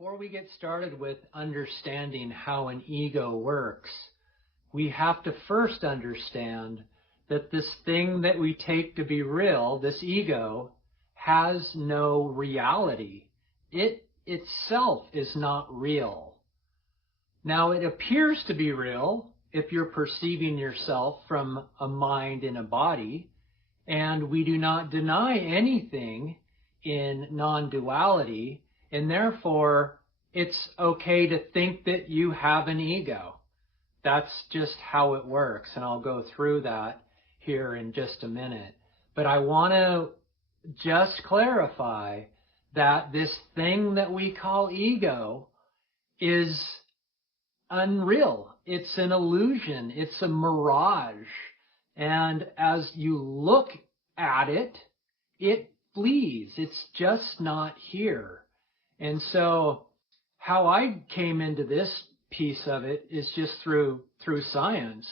Before we get started with understanding how an ego works, we have to first understand that this thing that we take to be real, this ego, has no reality. It itself is not real. Now, it appears to be real if you're perceiving yourself from a mind in a body, and we do not deny anything in non-duality, and therefore it's okay to think that you have an ego. That's just how it works, and I'll go through that here in just a minute. But I want to just clarify that this thing that we call ego is unreal. It's an illusion. It's a mirage. And as you look at it, it flees. It's just not here. And so how I came into this piece of it is just through science,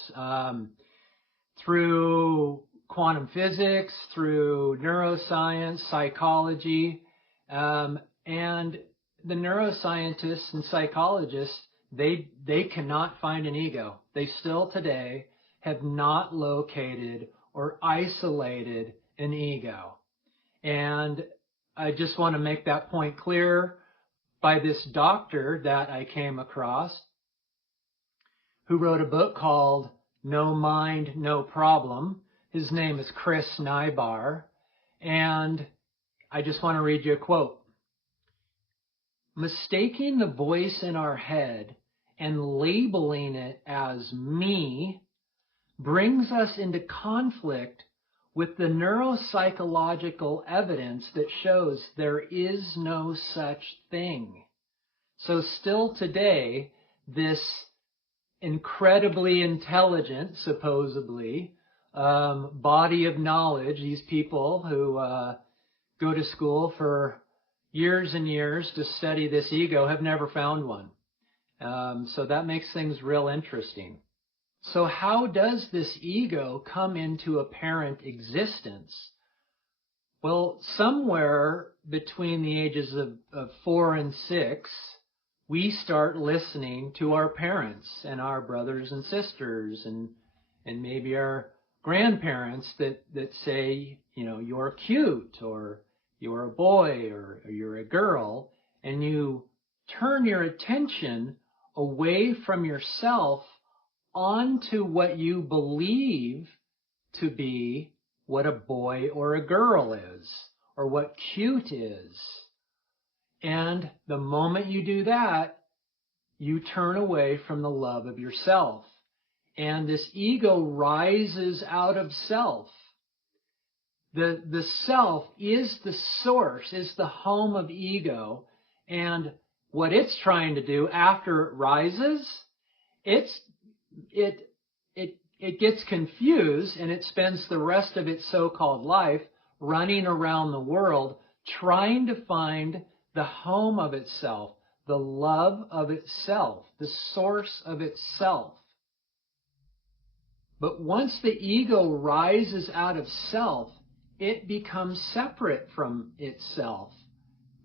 through quantum physics, through neuroscience, psychology, and the neuroscientists and psychologists, they cannot find an ego. They still today have not located or isolated an ego. And I just want to make that point clear by this doctor that I came across who wrote a book called No Mind, No Problem. His name is Chris Niebauer. And I just want to read you a quote. Mistaking the voice in our head and labeling it as me brings us into conflict with the neuropsychological evidence that shows there is no such thing. So still today, this incredibly intelligent, supposedly, body of knowledge, these people who go to school for years and years to study this ego have never found one. So that makes things real interesting. So how does this ego come into apparent existence? Well, somewhere between the ages of 4 and 6, we start listening to our parents and our brothers and sisters and maybe our grandparents that say, you know, you're cute or you're a boy or you're a girl, and you turn your attention away from yourself onto what you believe to be what a boy or a girl is, or what cute is. And the moment you do that, you turn away from the love of yourself. And this ego rises out of self. The self is the source, is the home of ego. And what it's trying to do after it rises, it gets confused, and it spends the rest of its so-called life running around the world trying to find the home of itself, the love of itself, the source of itself. But once the ego rises out of self, it becomes separate from itself,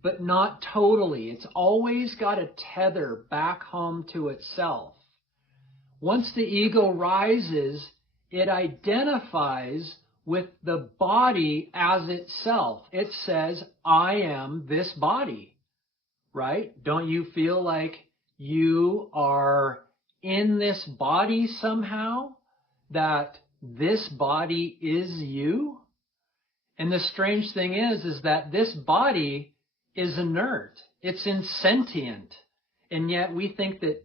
but not totally. It's always got to tether back home to itself. Once the ego rises, it identifies with the body as itself. It says, I am this body, right? Don't you feel like you are in this body somehow? That this body is you? And the strange thing is that this body is inert. It's insentient. And yet we think that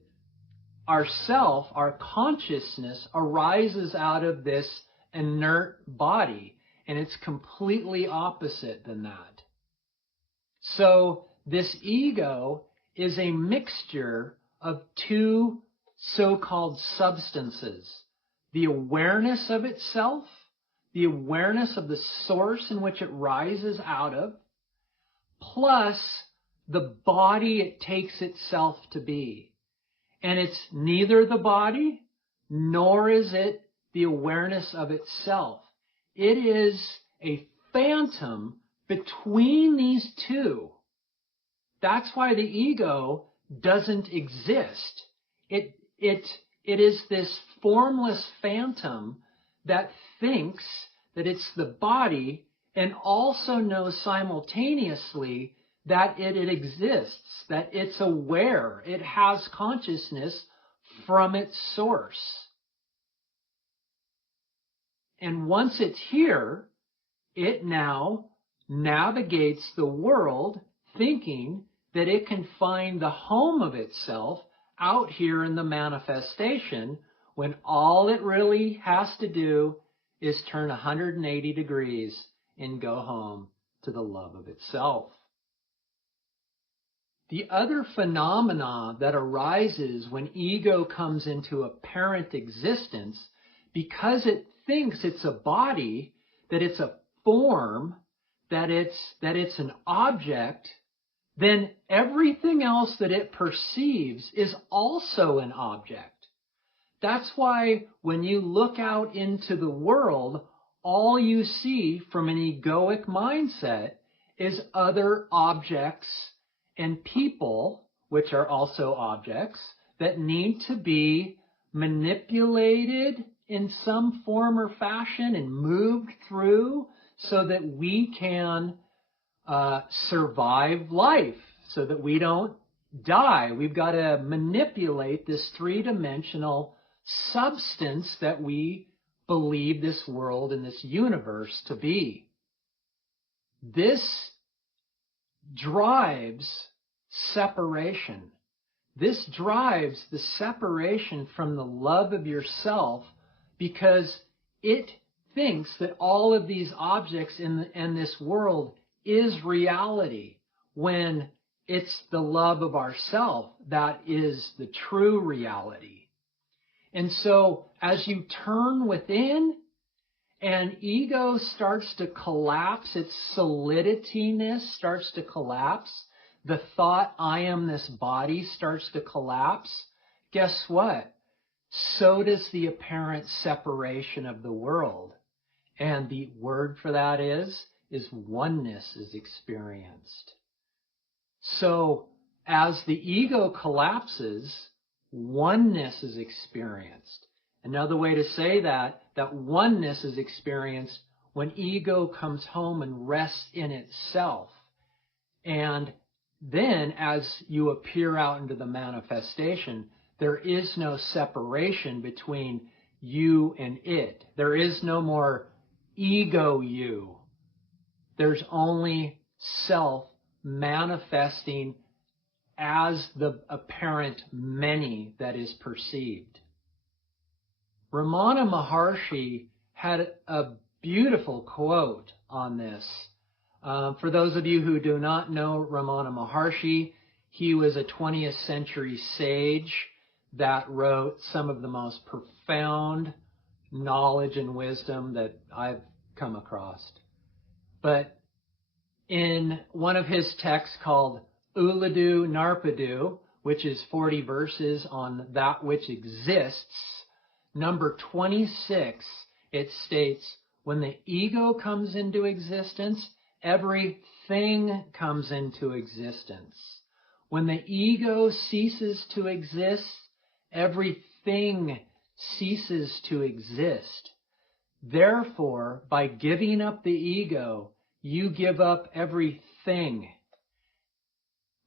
our self, our consciousness, arises out of this inert body, and it's completely opposite than that. So this ego is a mixture of two so-called substances: the awareness of itself, the awareness of the source in which it rises out of, plus the body it takes itself to be. And it's neither the body, nor is it the awareness of itself. It is a phantom between these two That's why the ego doesn't exist. It is this formless phantom that thinks that it's the body and also knows simultaneously that it exists, that it's aware, it has consciousness from its source. And once it's here, it now navigates the world thinking that it can find the home of itself out here in the manifestation, when all it really has to do is turn 180 degrees and go home to the love of itself. The other phenomena that arises when ego comes into apparent existence, because it thinks it's a body, that it's a form, that it's an object, then everything else that it perceives is also an object. That's why when you look out into the world, all you see from an egoic mindset is other objects and people, which are also objects, that need to be manipulated in some form or fashion and moved through so that we can survive life, so that we don't die. We've got to manipulate this three-dimensional substance that we believe this world and this universe to be. This drives separation. This drives the separation from the love of yourself, because it thinks that all of these objects in this world is reality, when it's the love of ourself that is the true reality. And so as you turn within and ego starts to collapse, its solidityness starts to collapse, the thought, I am this body, starts to collapse, guess what? So does the apparent separation of the world. And the word for that is oneness is experienced. So as the ego collapses, oneness is experienced. Another way to say that oneness is experienced when ego comes home and rests in itself. And then as you appear out into the manifestation, there is no separation between you and it. There is no more ego you. There's only self manifesting as the apparent many that is perceived. Ramana Maharshi had a beautiful quote on this. For those of you who do not know Ramana Maharshi, he was a 20th century sage that wrote some of the most profound knowledge and wisdom that I've come across. But in one of his texts called Ulladu, Narpadu, which is 40 verses on that which exists, number 26, it states, when the ego comes into existence, everything comes into existence. When the ego ceases to exist, everything ceases to exist. Therefore, by giving up the ego, you give up everything.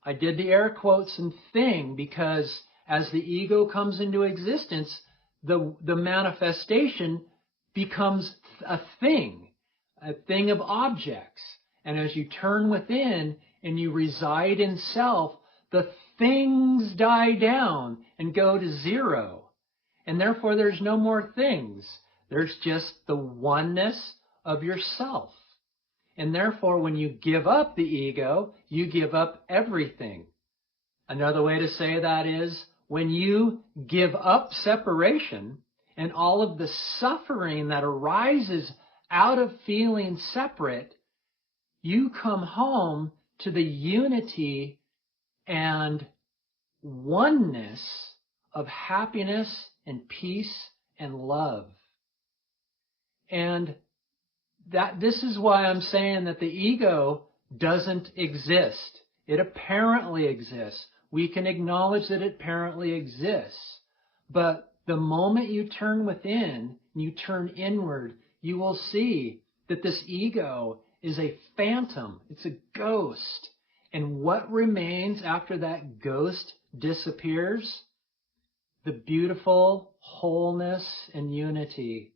I did the air quotes and thing because as the ego comes into existence, the manifestation becomes a thing of objects. And as you turn within and you reside in self, the things die down and go to zero. And therefore there's no more things. There's just the oneness of yourself. And therefore when you give up the ego, you give up everything. Another way to say that is, when you give up separation and all of the suffering that arises out of feeling separate, you come home to the unity and oneness of happiness and peace and love. And this is why I'm saying that the ego doesn't exist. It apparently exists. We can acknowledge that it apparently exists. But the moment you turn within, and you turn inward, you will see that this ego is a phantom. It's a ghost. And what remains after that ghost disappears? The beautiful wholeness and unity